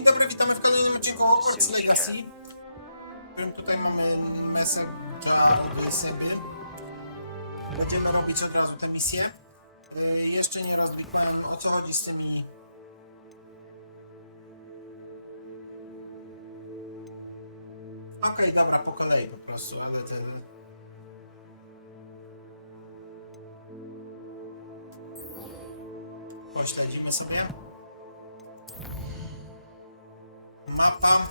Dzień dobry, witamy w kolejnym odcinku Hogwarts Legacy, w którym tutaj mamy messenger do sobie. Będziemy robić od razu tę misję. Jeszcze nie rozbitałem, o co chodzi z tymi... Okej, dobra, po kolei po prostu, ale te... Pośledzimy sobie. Mapa.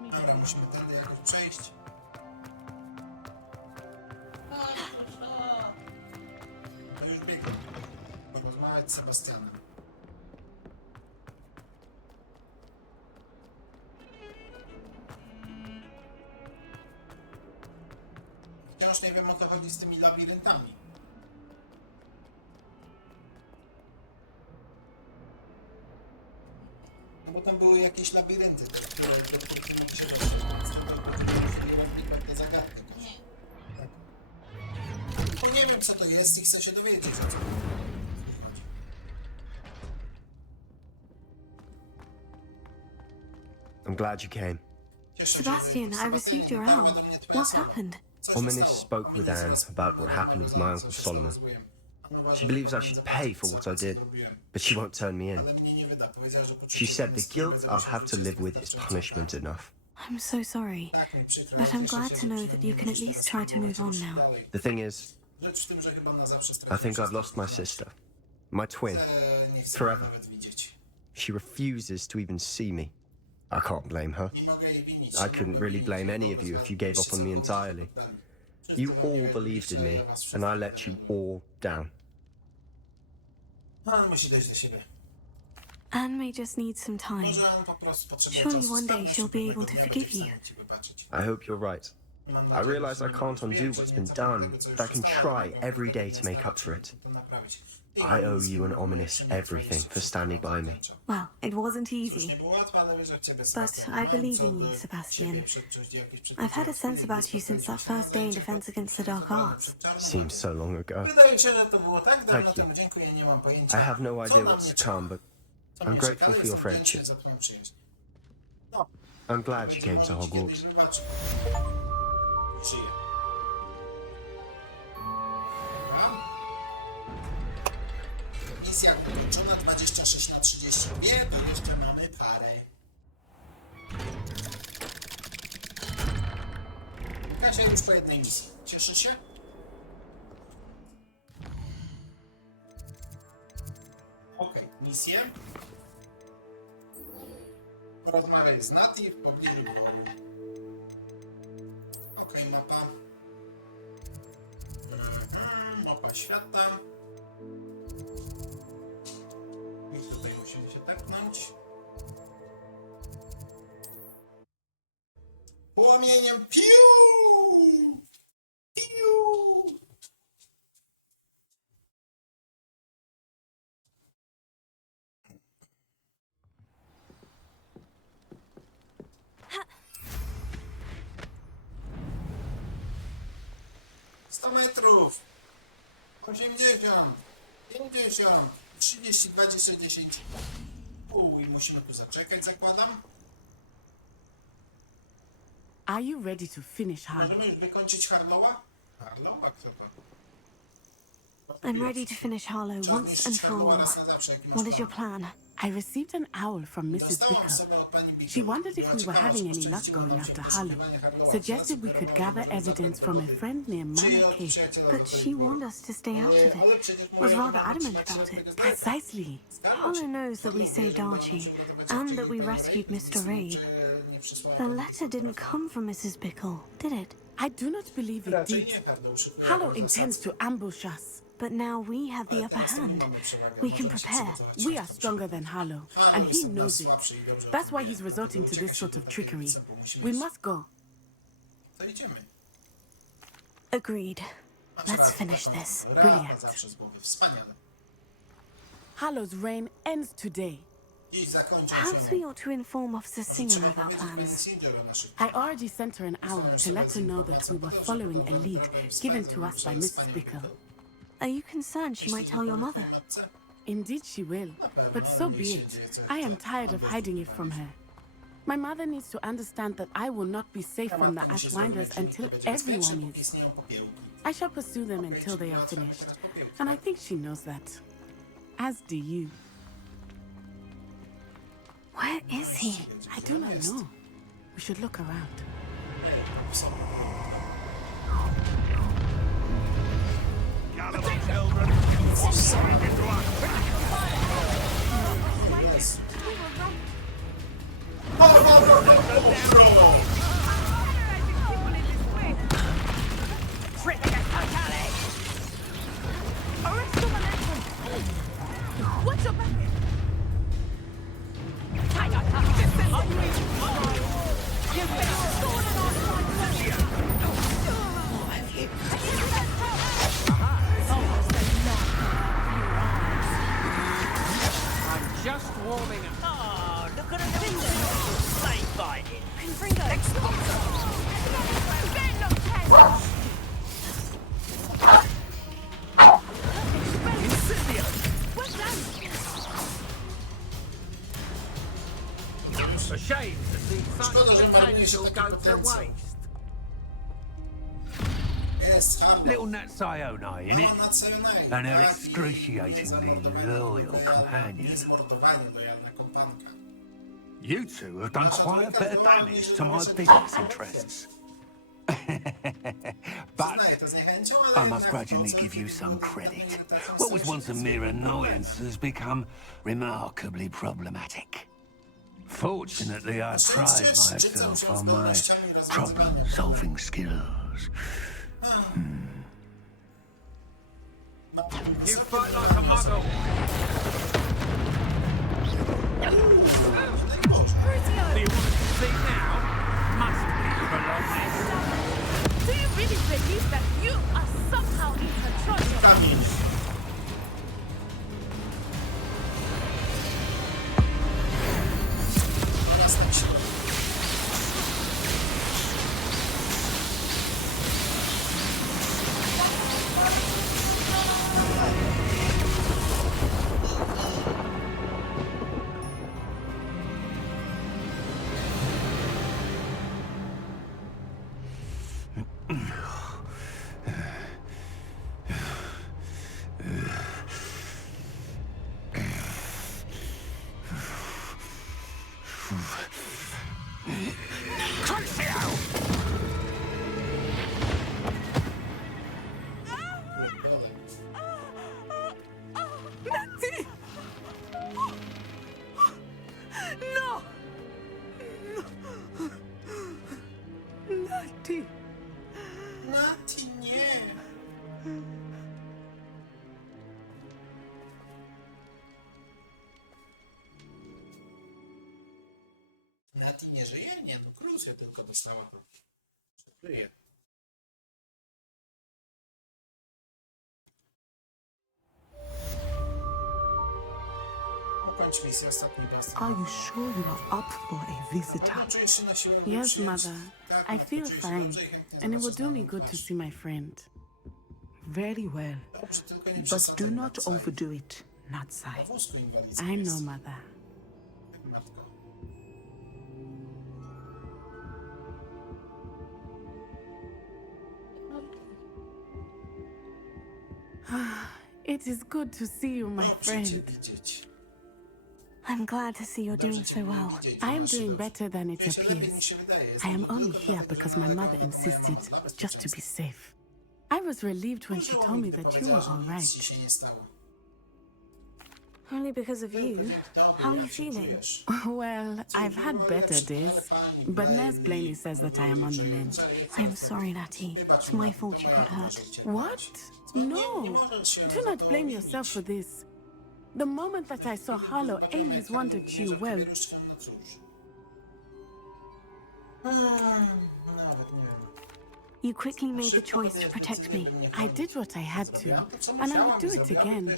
Dobra, musimy tędy jakoś przejść. To już biegam. Porozmawiać z Sebastianem. Wciąż nie wiem, o co chodzi z tymi labiryntami. No bo tam były jakieś labirynty, które nie trzeba się te zagadki. Tak. Bo nie wiem, co to jest i chcę się dowiedzieć, o co chodzi. I'm glad you came. Sebastian, I received your owl. What's happened? Ominis spoke with Anne about what happened with my Uncle Solomon. She believes I should pay for what I did, but she won't turn me in. She said the guilt I'll have to live with is punishment enough. I'm so sorry, but I'm glad to know that you can at least try to move on now. The thing is, I think I've lost my sister, my twin, forever. She refuses to even see me. I can't blame her. I couldn't really blame any of you if you gave up on me entirely. You all believed in me, and I let you all down. Anne may just need some time. Surely one day she'll be able to forgive you. I hope you're right. I realize I can't undo what's been done, but I can try every day to make up for it. I owe you and Ominis everything for standing by me. Well, it wasn't easy, but I believe in you, Sebastian. I've had a sense about you since that first day in Defense Against the Dark Arts. Seems so long ago. Thank you. I have no idea what's to come, but I'm grateful for your friendship. I'm glad you came to Hogwarts. Misja ukończona 26/32, to jeszcze mamy parę. Kasia już po jednej misji. Cieszy się? Okej, misję. Porozmawiaj z Nati w pobliżu dworu. Okej, mapa. Mapa świata. I tutaj musimy się tepnąć. Płomieniem piu! Piu! Ha! 100 metrów! 80! 50! 30, 20, 10. I musimy tu zaczekać, zakładam. Are you ready to finish, Harlow? Możemy już wykończyć Harlowa? Harlowa? Kto to? I'm ready to finish Harlow once and for all. What is your plan? I received an owl from Mrs. Bicker. She wondered if we were having any luck going after Harlow. Suggested we could gather evidence from a friend near Manor Cave. But she warned us to stay out of it. Was rather adamant about it. Precisely. Harlow knows that we saved Archie, and that we rescued Mr. Reid. The letter didn't come from Mrs. Bickle, did it? I do not believe it did. Harlow intends to ambush us. But now we have the upper hand. We can prepare. We are stronger than Harlow, and he knows it. That's why he's resorting to this sort of trickery. We must go. To idziemy. Agreed. Let's finish this. Brilliant. Zawsze z głowy. Wspaniale. Hallow's reign ends today. Dziś zakończą Perhaps się. we ought to inform Officer Singer Trzeba of our powiedzieć pani plans. Singer o naszych I already sent her an owl to let her know that we were following a lead given to us by Mrs. Bickle. Are you concerned she might tell your mother? Indeed she will, but so be it. I am tired of hiding it from her. My mother needs to understand that I will not be safe from the Ashwinders until everyone is. I shall pursue them until they are finished, and I think she knows that. As do you. Where is he? I do not know. We should look around. What's your back? Just warming up. Oh, look at her finger. Slave fighting. Confringo. It's a shame to see such Szkoda, że marnuje się potential taki go to potencjał. waste. Jest Harlow. Little Nat Sayonai, innit? Mama nad Sayonai. And her Tak, i excruciatingly zamordowanie loyal lojalna- companion. niezmordowanie lojalna kompanka. You two have done quite a bit of damage to my business interests. But Przyznaję to z niechęcią, ale I must jednak grudgingly procent give you some wygląda na credit. irytacją What was strasznie once a mere annoyance has become remarkably problematic. Fortunately, I pride myself on my problem-solving skills. You fight like a muggle. Daj Boże. Do you want to see now? Must be prolonged. Do you really believe that you are somehow in control of Kamień. Jasna siła. Natty! No! Natty! Nati, nie. Nati nie żyje? Nie, no krócej tylko dostała to. Żyje. Kończ misję, ostatni raz. Are you sure you are up for a visitor? Czujesz się na siłę Yes, przyjąć? mother. Tak, I Matko, feel czujesz się fine, dobrze i chętnie and it will zobaczysz do me nową good to twarz. see my friend. Very well. Dobrze, tylko nie But przesadzaj, do not Natsai. overdo it, Na Natsai. wózku inwalidzkim I jest. know, mother. Matko. It is good to see you, my Dobrze cię friend. widzieć. I'm glad to see you're doing so well. I am doing better than it Czuję się lepiej niż appears. się wydaje. I am Jestem only tylko here dlatego, because że my nalegają mother na moją insisted moc dla just to be bezpieczeństwa. safe. I was relieved when she Chodziło told mi, me gdy that you powiedziała, were że all nic ci right. się nie stało. Only because of Tylko you. dzięki tobie, How are you jak się feeling? czujesz? Well, I've had better days, but Nurse Blaney says that I am on the mend. I'm sorry, Natty. It's my fault you got hurt. What? No. Do not blame yourself for this. The moment that I saw Harlow aim his wand at you, well, No cóż. Nawet nie wiem. You quickly made the choice to protect me. I did what I had to, and I would do it again.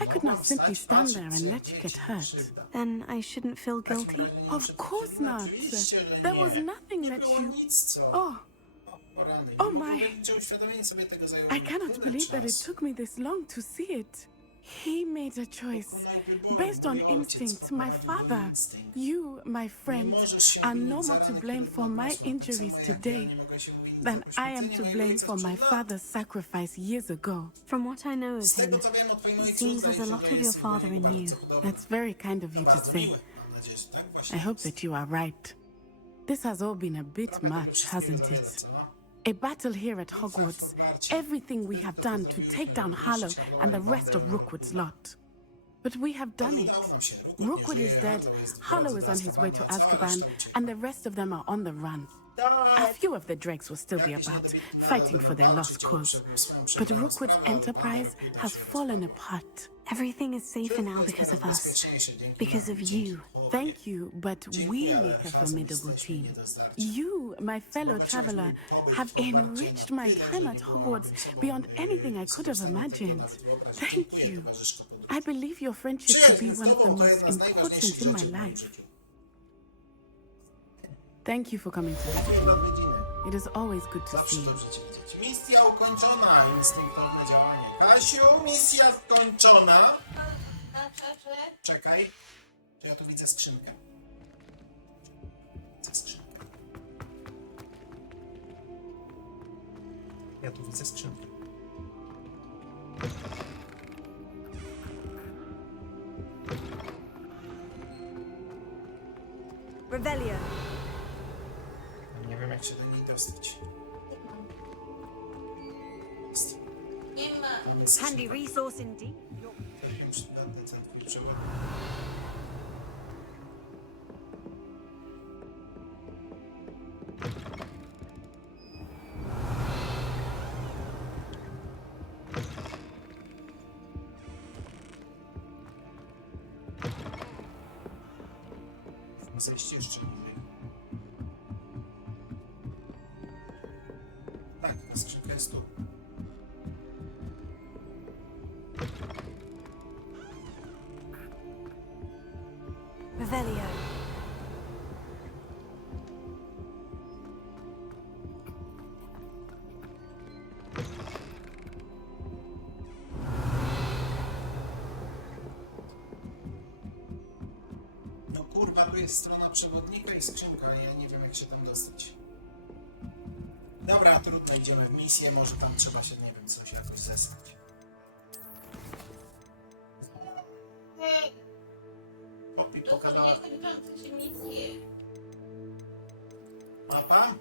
I could not simply stand there and let you get hurt. Then I shouldn't feel guilty? Of course not. There was nothing that you... Oh my. I cannot believe that it took me this long to see it. He made a choice based on instinct. My father, you, my friend, are no more to blame for my injuries today than I am to blame for my father's sacrifice years ago. From what I know of him, it seems there's a lot of your father in you. That's very kind of you to say. I hope that you are right. This has all been a bit much, hasn't it? A battle here at Hogwarts, everything we have done to take down Harlow and the rest of Rookwood's lot. But we have done it. Rookwood is dead, Harlow is on his way to Azkaban, and the rest of them are on the run. A few of the dregs will still be about, fighting for their lost cause. But Rookwood's enterprise has fallen apart. Everything is safer now because of us. Because of you. Thank you, but we make a formidable team. You, my fellow traveler, have enriched my time at Hogwarts beyond anything I could have imagined. Thank you. I believe your friendship to be one of the most important in my life. Thank you for coming to visit me. It is always good to see you. Misja ukończona, instynktowne działanie. Kasiu, misja skończona. Czekaj. Czy ja tu widzę skrzynkę? Widzę skrzynkę. Ja tu widzę skrzynkę. Revelio. Nie wiem, jak się do niej dostać. Handy resource indeed. Całkiem przydatny ten twój przewód. Zejść jeszcze niżej. Tak, skrzynka jest tu. Revelio. No kurwa, tu jest strona przewodnika i skrzynka, ja nie wiem, jak się tam dostać. Dobra, trudno, idziemy w misję, może tam trzeba się, nie wiem, coś jakoś zesnać. Poppy pokazała... Mapa?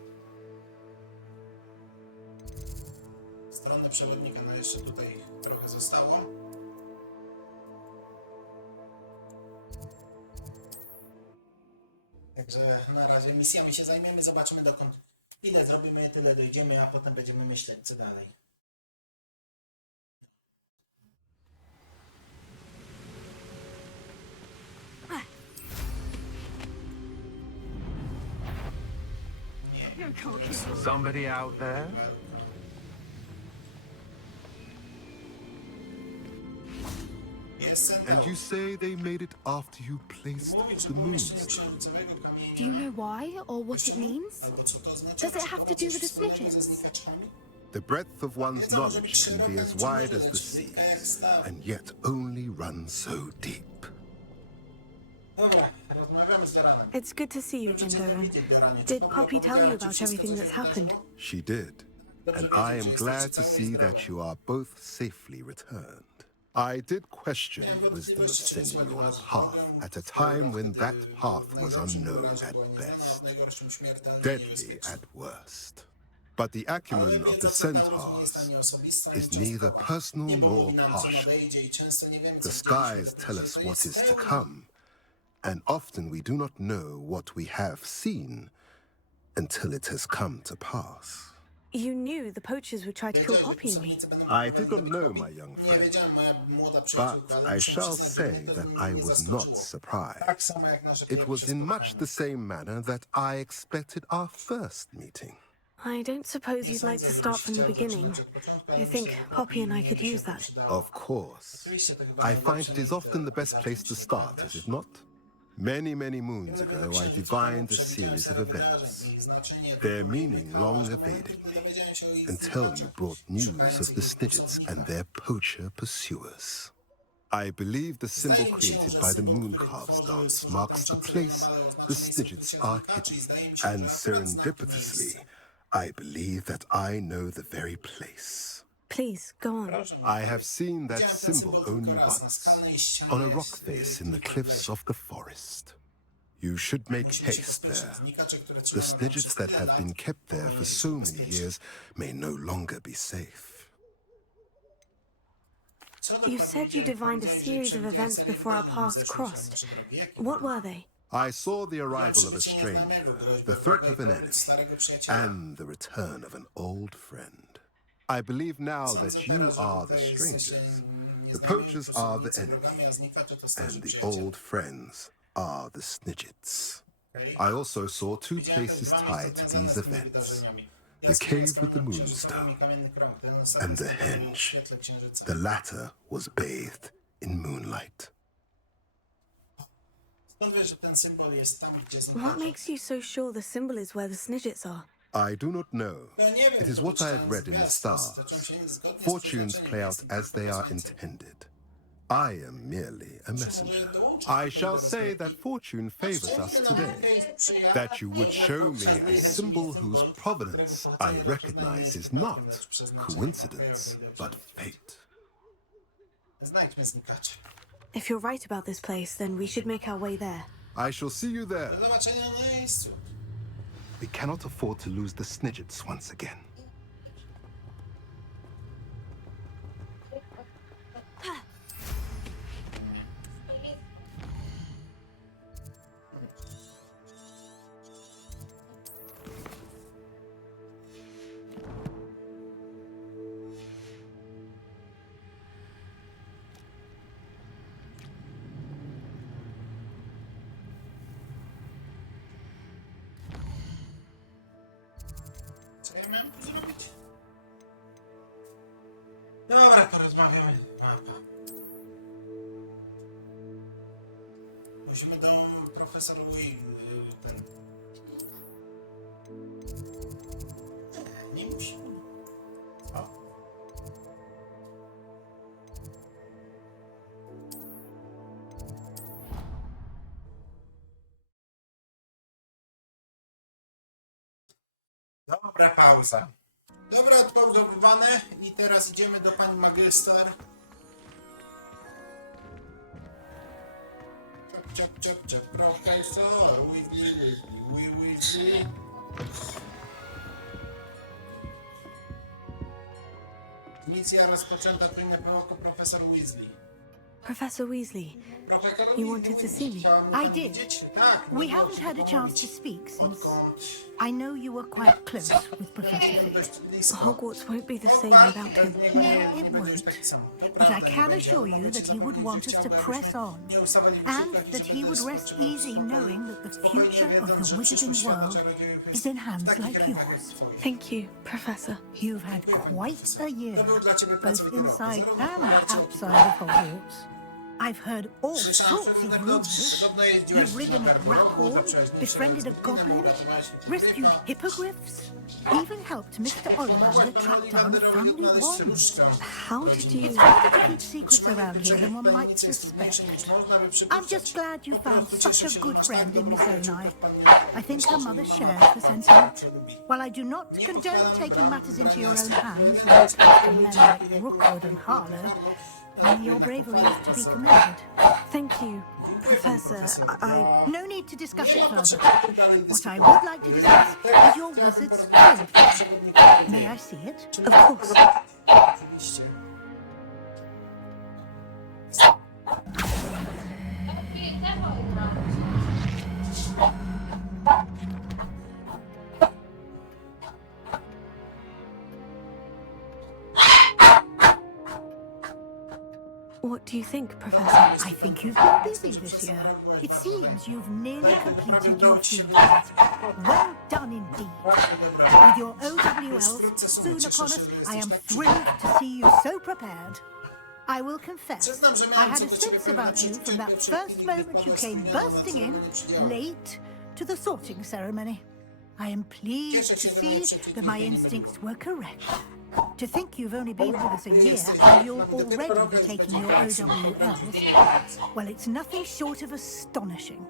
Stronę przewodnika, no jeszcze tutaj trochę zostało. Także na razie misjami się zajmiemy, zobaczymy dokąd. Ile zrobimy, tyle dojdziemy, a potem będziemy myśleć, co dalej. Somebody out there? And you say they made it after you placed the moon. Do you know why or what it means? Does it have to do with the snitches? The breadth of one's knowledge can be as wide as the sea, and yet only run so deep. It's good to see you again, Doran. Did Poppy tell you about everything that's happened? She did, and I am glad to see that you are both safely returned. I did question the wisdom of sending you on a path at a time when that path was unknown at best, deadly at worst. But the acumen of the centaurs is neither personal nor partial. The skies tell us what is to come, and often we do not know what we have seen until it has come to pass. You knew the poachers would try to kill Poppy and me. I did not know, my young friend, but I shall say that I was not surprised. It was in much the same manner that I expected our first meeting. I don't suppose you'd like to start from the beginning. I think Poppy and I could use that. Of course. I find it is often the best place to start, is it not? Many, many moons ago, I divined a series of events, their meaning long evaded me, until you brought news of the Snidgets and their poacher pursuers. I believe the symbol created by the Mooncalves dance marks the place the Snidgets are hidden, and serendipitously, I believe that I know the very place. Please, go on. I have seen that symbol only once, on a rock face in the cliffs of the forest. You should make haste there. The Snidgets that have been kept there for so many years may no longer be safe. You said you divined a series of events before our paths crossed. What were they? I saw the arrival of a stranger, the threat of an enemy, and the return of an old friend. I believe now that you are the strangers, the poachers are the enemy, and the old friends are the Snidgets. I also saw two places tied to these events. The cave with the moonstone, and the henge. The latter was bathed in moonlight. What makes you so sure the symbol is where the Snidgets are? I do not know. It is what I have read in the stars. Fortunes play out as they are intended. I am merely a messenger. I shall say that fortune favors us today. That you would show me a symbol whose provenance I recognize is not coincidence, but fate. If you're right about this place, then we should make our way there. I shall see you there. We cannot afford to lose the Snidgets once again. Co ja miałem tu zrobić? Dobra, porozmawiamy. Mapa. Musimy do profesora ten... Nie musimy. O. Dobra, pauza. Dobra, odpauzowane i teraz idziemy do pani magister. Ciap, profesor, Weasley. Misja rozpoczęta w imię profesor Weasley. Professor Weasley, you wanted to see me? I did. We haven't had a chance to speak since I know you were quite close with Professor Fig. Hogwarts won't be the same without him. No, it won't. But I can assure you that he would want us to press on, and that he would rest easy knowing that the future of the wizarding world is in hands like yours. Thank you, Professor. You've had quite a year, both inside and outside of Hogwarts. I've heard all sorts of rumors. You've ridden a grapple, befriended a goblin, rescued hippogriffs, even helped Mr. Ollivander track down a family wand. How did you... It's harder to keep secrets around here than one might suspect. I'm just glad you found such a good friend in Miss Onai. I think her mother shares the sentiment. While I do not condone taking matters into your own hands when it comes to men like Rookwood and Harlow, your bravery is to be commended. Thank you, Professor. I... No need to discuss it further. What I would like to discuss is your wizard's field. May I see it? Of course. What do you think, Professor? I think you've been busy this year. It seems you've nearly completed your field. Well done indeed. With your OWLs soon upon us, I am thrilled to see you so prepared. I will confess, I had a sense about you from that first moment you came bursting in, late, to the sorting ceremony. I am pleased to see that my instincts were correct. To think you've only been with us a year and you'll already be taking your OWLs, well, it's nothing short of astonishing.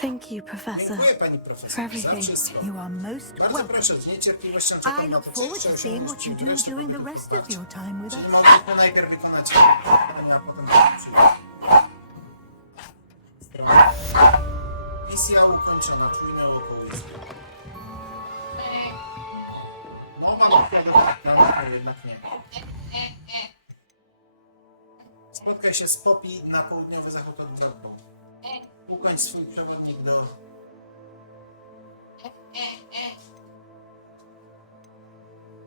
Thank you, Professor, for everything. You are most welcome. I look forward to seeing what you do during the rest of your time with us. Misja ukończona, czujne okołysko. No, mam ale jednak nie. Spotkaj się z Poppy na południowy zachód od Dogbow. Ukończ swój przewodnik do...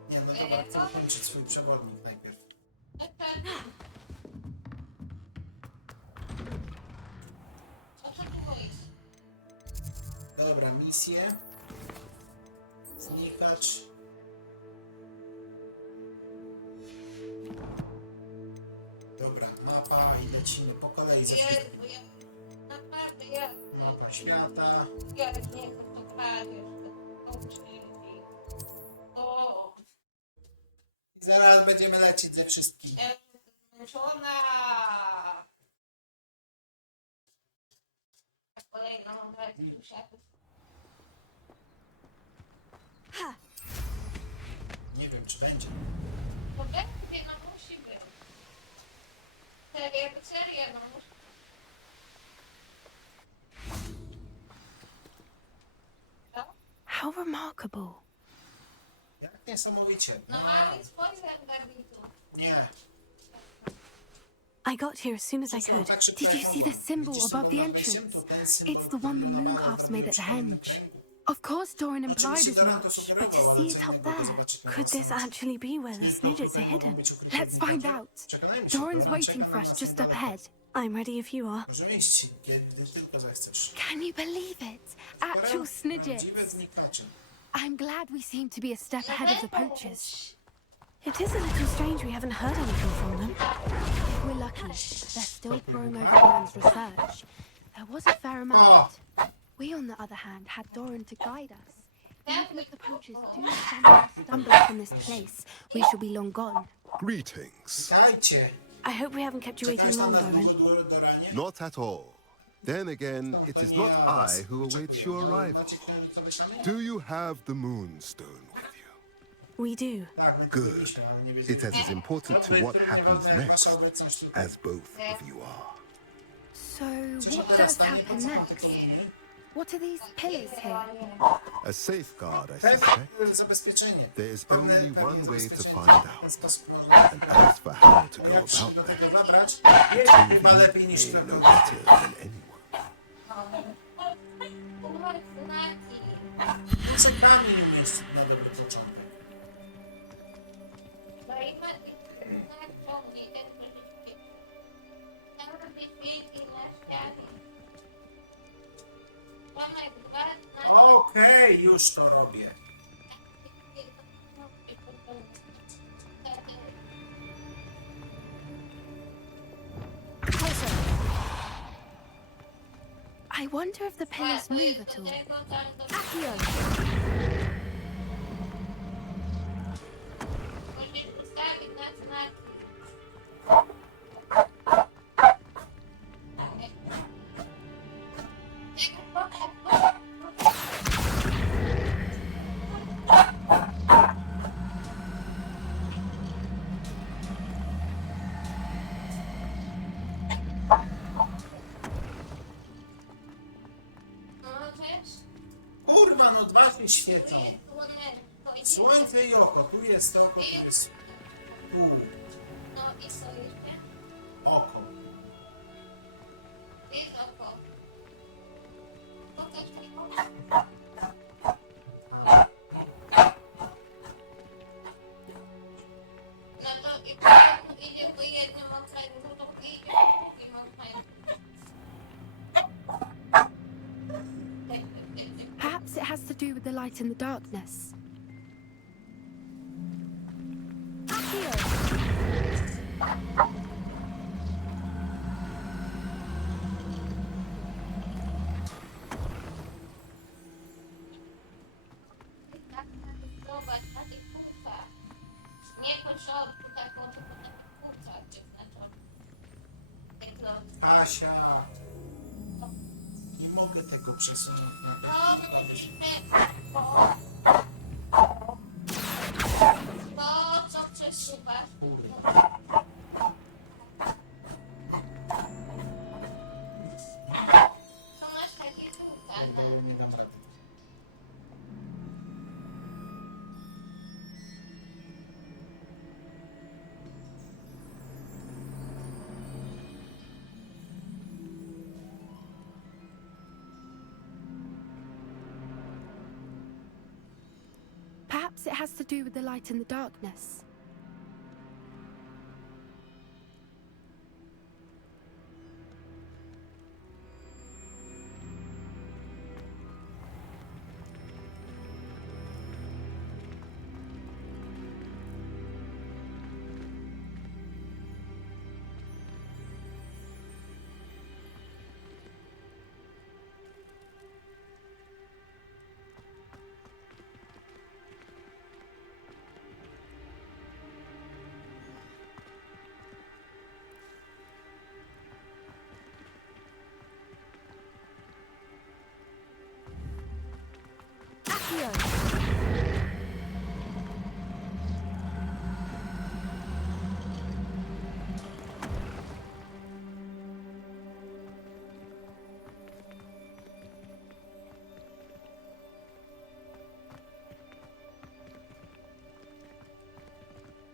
Nie, no dobra, chcę ukończyć swój przewodnik najpierw. Dobra, misje. Znikacz. Dobra, mapa i lecimy po kolei ze wszystkim. Mapa świata. I zaraz będziemy lecieć ze wszystkim. Nie wiem, czy będzie. No będzie, no musi być. Seria, no musi. How remarkable. Jak niesamowicie. No ale spojrzę na widu. Nie. I got here as soon as I could. Did you see the symbol above the entrance? It's the one the mooncalves made at the henge. Of course Doran implied as much, but to see it up there... Could this actually be where the snidgets are hidden? Let's find out. Doran's waiting for us just up ahead. I'm ready if you are. Możemy iść, kiedy tylko zechcesz. Can you believe it? Actual snidgets. Prawdziwe znikacze. I'm glad we seem to be a step ahead of the poachers. It is a little strange we haven't heard anything from them. If we're lucky, they're still poring over Doran's research. There was a fair amount. We, on the other hand, had Doran to guide us. Even if the poachers do stumble upon this place, we shall be long gone. Greetings. Witajcie. I hope we haven't kept you waiting long, Doran. Not at all. Then again, it is not I who awaits your arrival. Do you have the Moonstone with you? We do. Good. It is as important to what happens next as both of you are. So, what does happen next? What are these pillars here? A safeguard, I suspect. There is only one way to find out. And as for how to go about that, the two of you know better than anyone. Czekamy nie miejsce na dobry początek. Okej, już to robię. I wonder if the pillars move at all. Accio! Kurwa, no dwa się świecą. Słońce i oko. Tu jest oko, tu jest... Tu. No i co jeszcze? Oko. Jest oko. Pokaż mi oko. No to i po jednym idzie po jednym okręgu, to idzie po drugim okręgu. Perhaps it has to do with the light in the darkness. Zobacz, na tych kłódkach. Nie po środku taką, tylko na tych kłódkach przeznaczone. Asia! Nie mogę tego przesunąć na No, to. bo co przesuwasz? To masz takie kółka, Bo nie dam rady. Perhaps it has to do with the light in the darkness.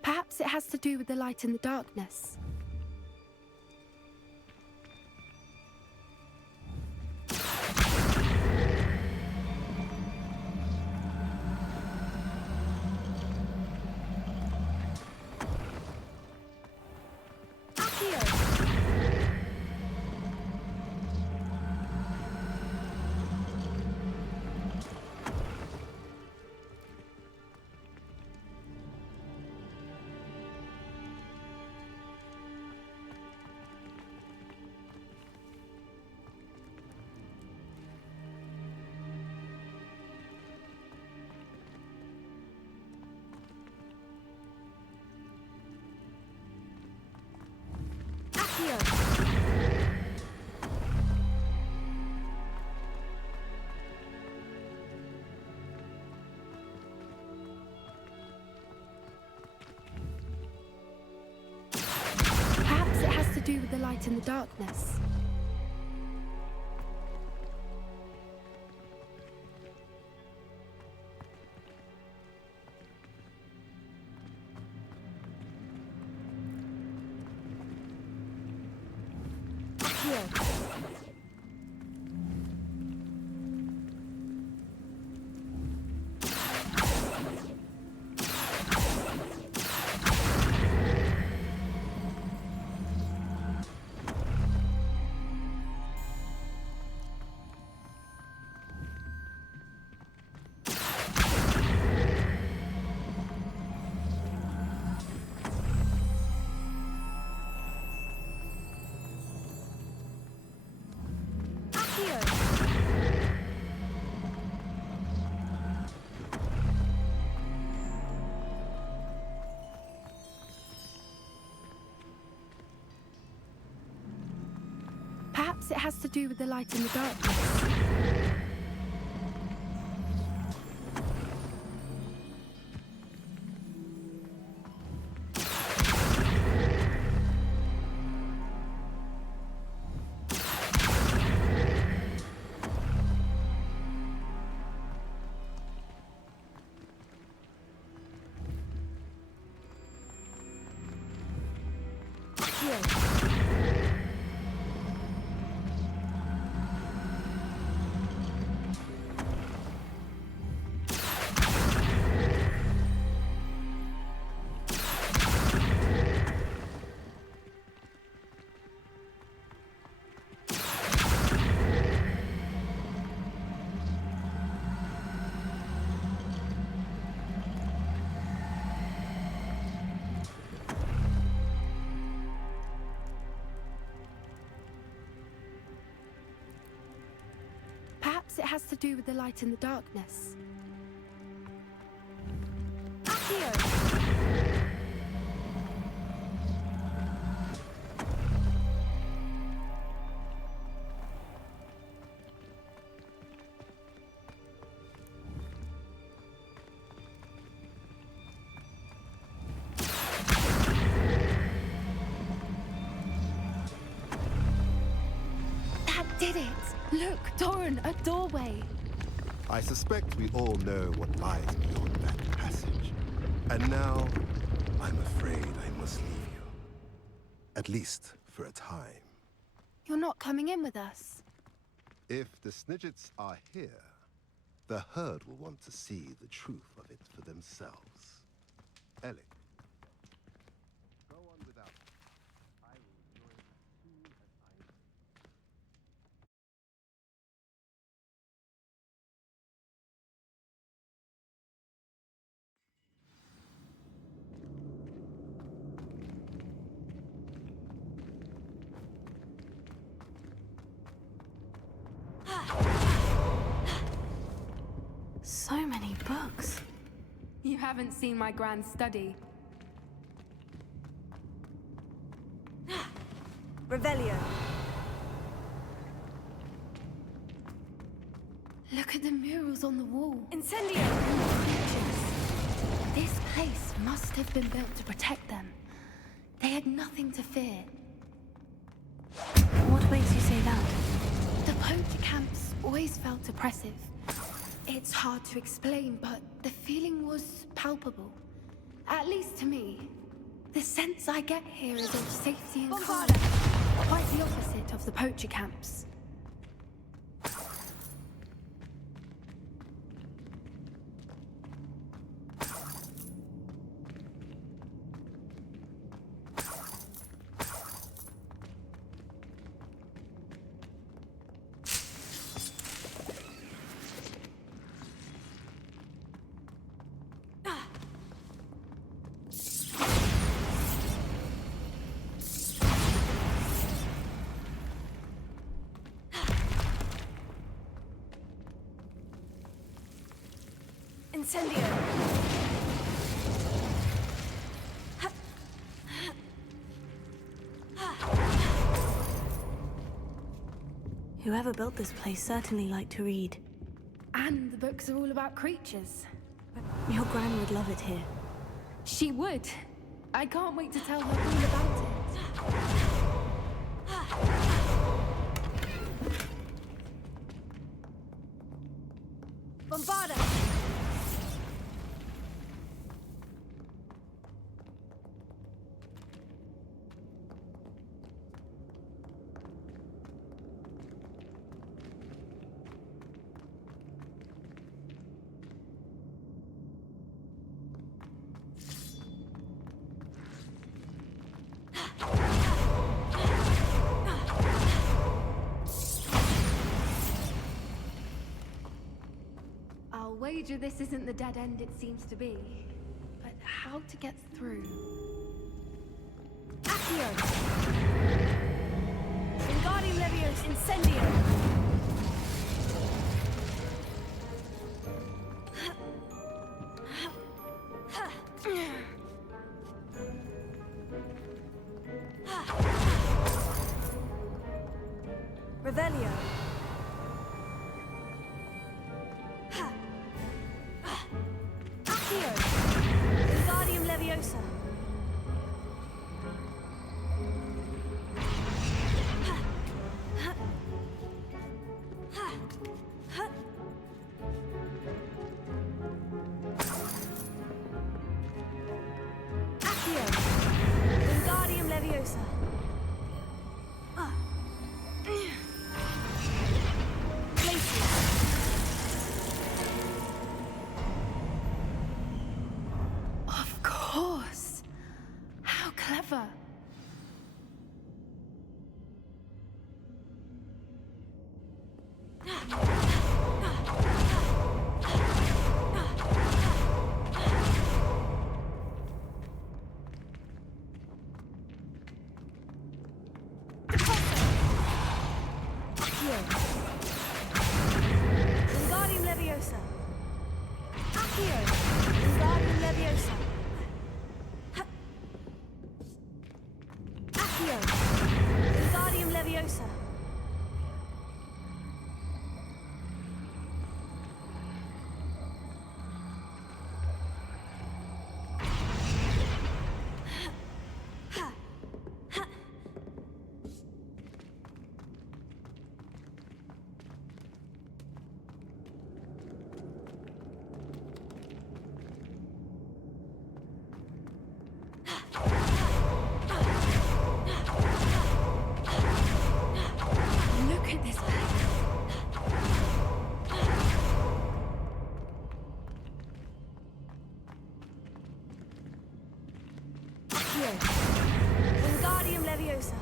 Perhaps it has to do with the light in the darkness. Perhaps it has to do with the light in the darkness. Perhaps it has to do with the light in the darkness. has to do with the light in the darkness. That did it! Look, Doran, a doorway. I suspect we all know what lies beyond that passage. And now, I'm afraid I must leave you. At least for a time. You're not coming in with us. If the Snidgets are here, the herd will want to see the truth of it for themselves. Alec, go on without me. I will join as soon as I... So many books. You haven't seen my grand study. Revelio. Look at the murals on the wall. Incendio. This place must have been built to protect them. They had nothing to fear. What makes you say that? The poacher camps always felt oppressive. It's hard to explain, but the feeling was palpable. At least to me. The sense I get here is of safety and calm. Quite the opposite of the poacher camps. Incendio. Whoever built this place certainly liked to read. And the books are all about creatures. Your gran would love it here. She would. I can't wait to tell her all about it. Bombarda. I'll wager this isn't the dead end it seems to be. But how to get through? Accio. Wingardium Leviosa. Incendio. Revelio. Accio. Wingardium Leviosa. Accio. Wingardium Leviosa. Of course. How clever. Leviosa. Accio. Wingardium Leviosa. Accio. Wingardium Leviosa. Look at this place. Here. Wingardium Leviosa.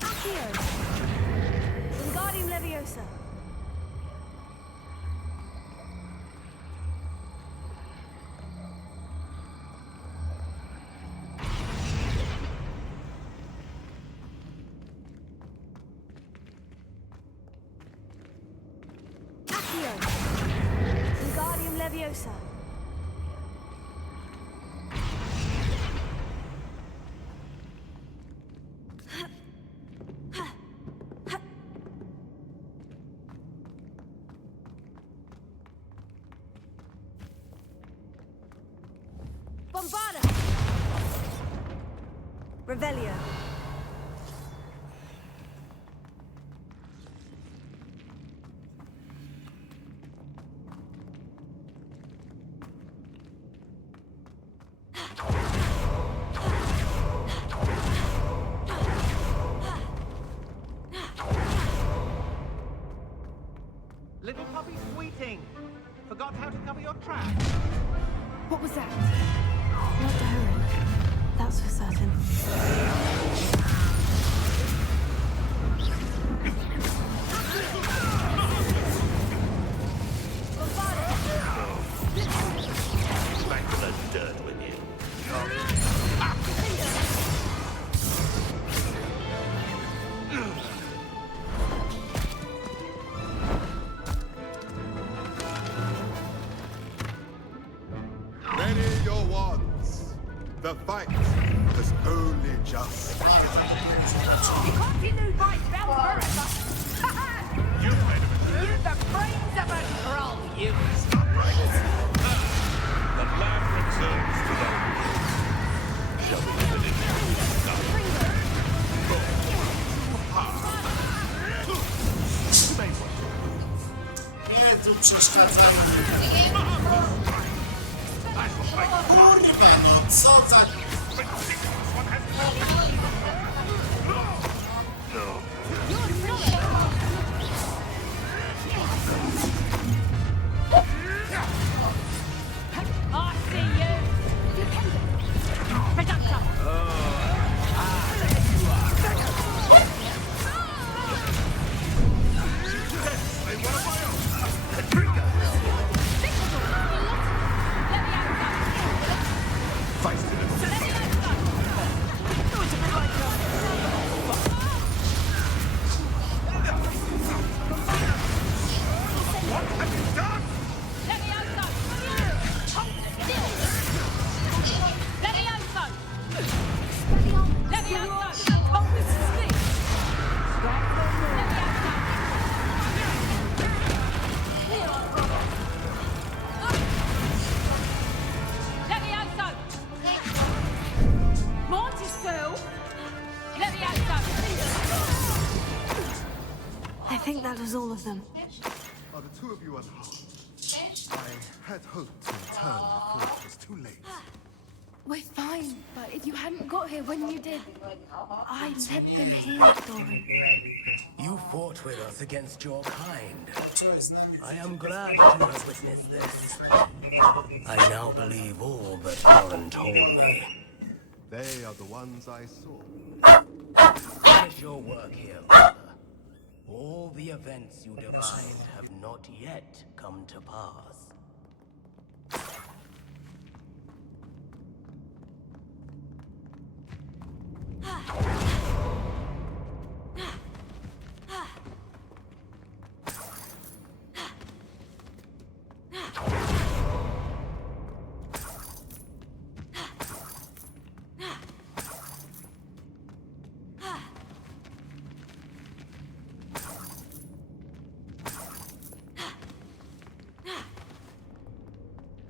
Accio. Wingardium Leviosa. Accio. Wingardium Leviosa. Bombarda. Revelio. Little puppy sweeting. Forgot how to cover your track. What was that? Not Darren. That's for certain. Back to the dirt with you. Ready your wands. The fight has only just Continued by spell forever. You made a mistake. You're the brains of a troll, you. Stop right there. The land returns to the shall we live it in there? Nie tu przeszkadzaj. Kurwa no, co za... I see you. Reductor. I think that was all of them. Are the two of you unharmed? I had hoped to return before it was too late. We're fine, but if you hadn't got here when you did, I led them here, Doran. You fought with us against your kind. I am glad to have witnessed this. I now believe all that Doran told me. They are the ones I saw. Finish your work here, brother. All the events you devised have not yet come to pass.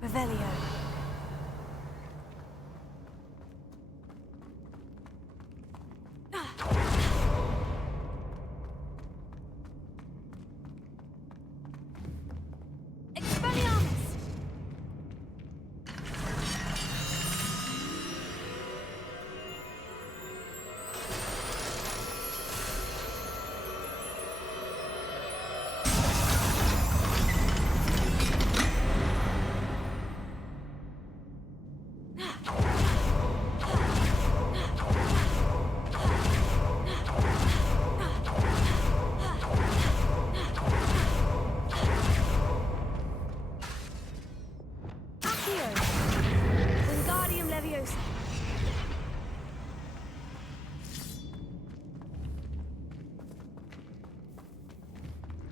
Revelio. Expelliarmus!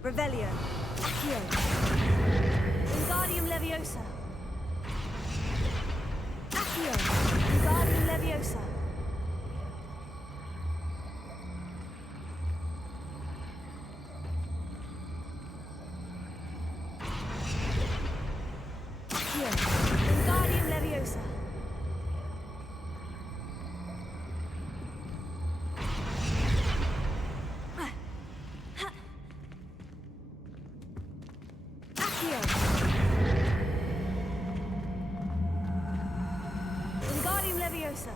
Revelio. Accio. Wingardium Leviosa. Accio. Wingardium Leviosa. Accio. Wingardium Leviosa. Wingardium Leviosa.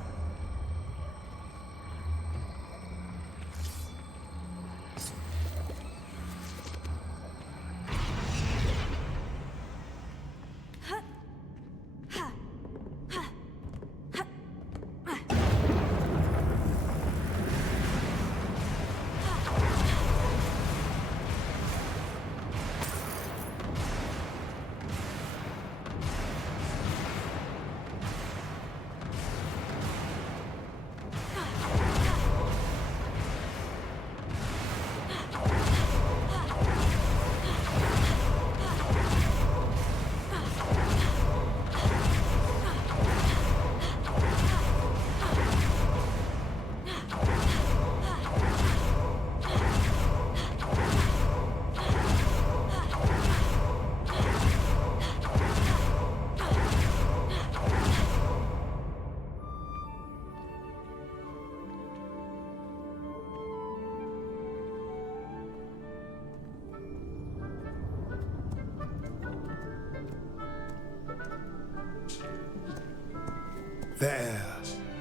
There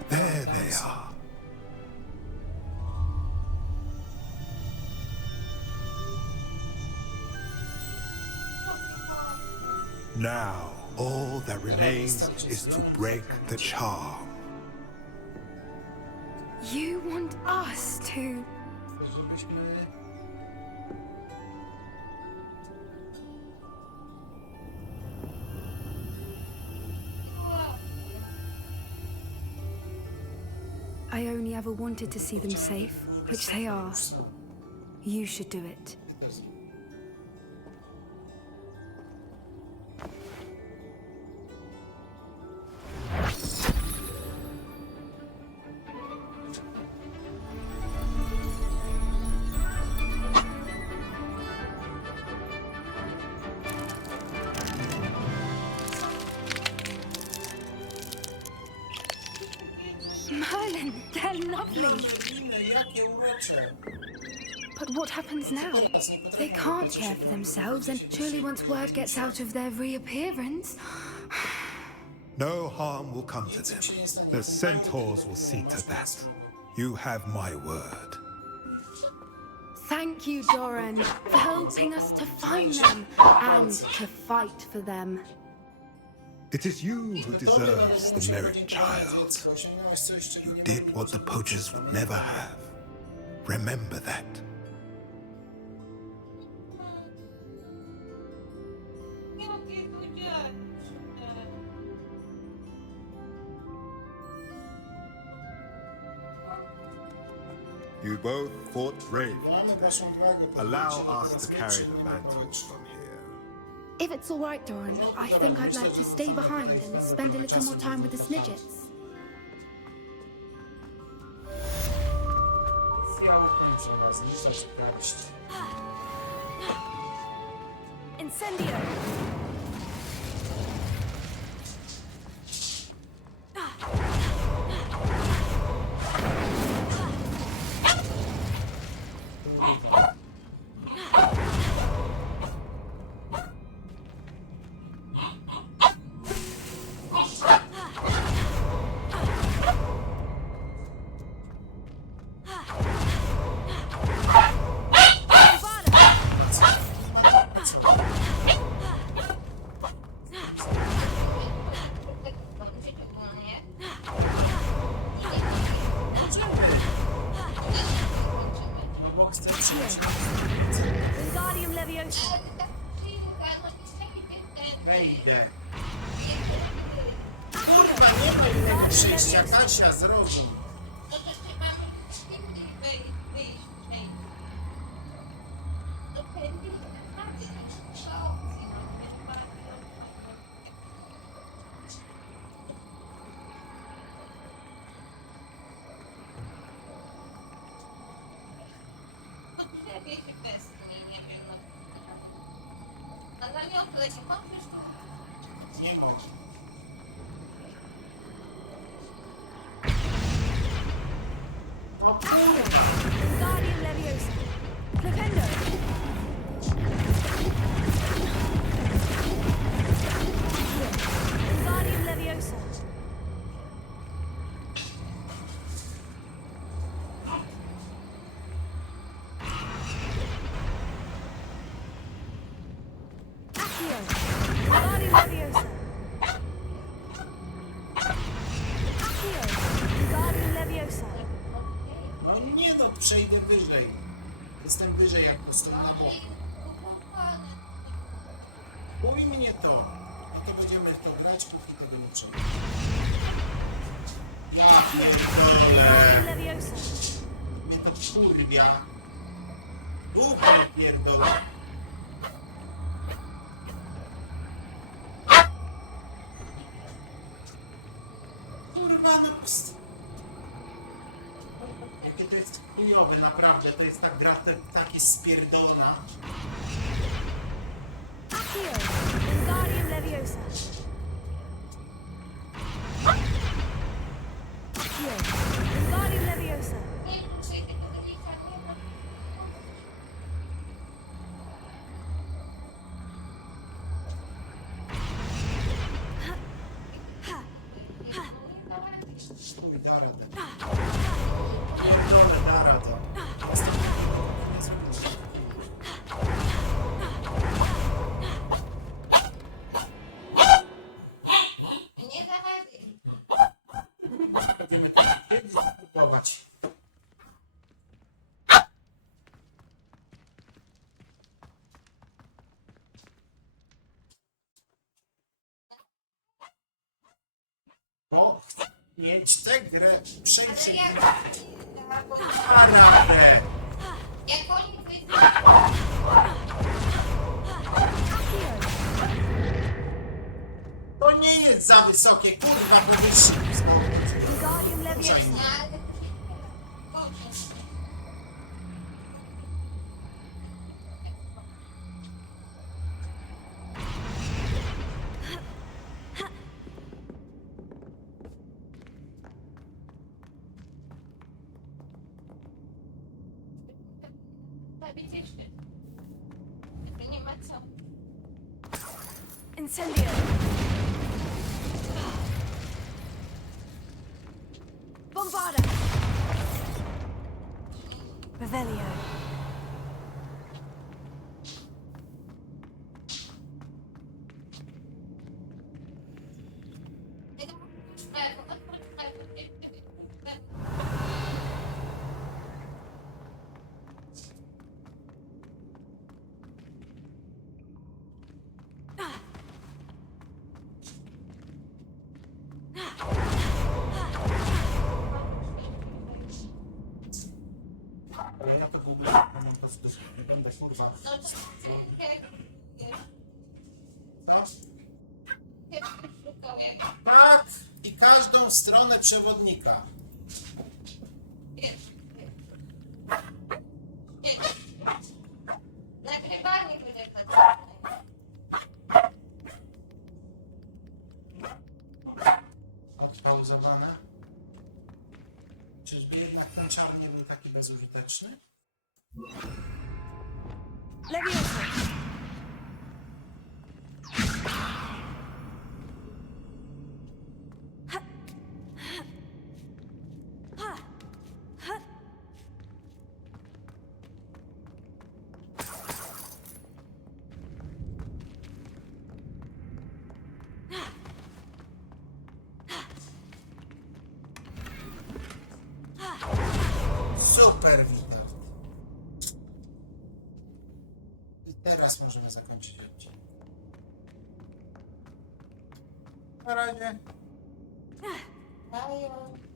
they are. Now, all that remains is to break the charm. You want us to... I only ever wanted to see them safe, which they are. You should do it. Merlin, they're lovely. But what happens now? They can't care for themselves, and surely once word gets out of their reappearance... No harm will come to them. The centaurs will see to that. You have my word. Thank you, Doran, for helping us to find them and to fight for them. It is you who deserves the merit, child. You did what the poachers would never have. Remember that. You both fought bravely. Allow us to carry the mantle from here. If it's all right, Doran, I think I'd like to stay behind and spend a little more time with the Snidgets. Incendio! Wingardium Leviosa. Wejdę. Kurwa, nie ma innego przejścia, Kasia, zrozum. Nie może. Wingardium Leviosa. Flipendo. Wingardium Leviosa. Accio. Wingardium Leviosa. Accio. Wingardium Leviosa. No nie no, przejdę wyżej. Jestem wyżej jak po prostu na boku. Mówi mnie to. I to będziemy w to grać, póki tego nie przejdę. Ja pierdolę. Leviosa. Mnie to kurwia. Dupę pierdolę. Kurwa, no pst. Jakie to jest chujowe, naprawdę. To jest ta gra tak jest spierdolona. Accio. Wingardium Leviosa. Accio. Wingardium Leviosa. Stój, da radę. Pierdolę, da radę. Nie da rady. Będziemy to kiedyś kupować. Bo chcę mieć tę grę, przejrzeć na radę. Jak oni wyjdą, To nie jest za wysokie, kurwa, bo wyższy znowu. Wingardium Leviosa. ale widzieliśmy. Nie ma co. Incendio. Bombarda. Revelio. Ale ja to googlę, po prostu nie będę kurwa. Co? Tak! I każdą stronę przewodnika. Nagrywanie będzie Odpauzowane. Czyżby jednak ten czar nie był taki bezużyteczny? Super, Witold. I teraz możemy zakończyć odcinek. Na razie. Bye.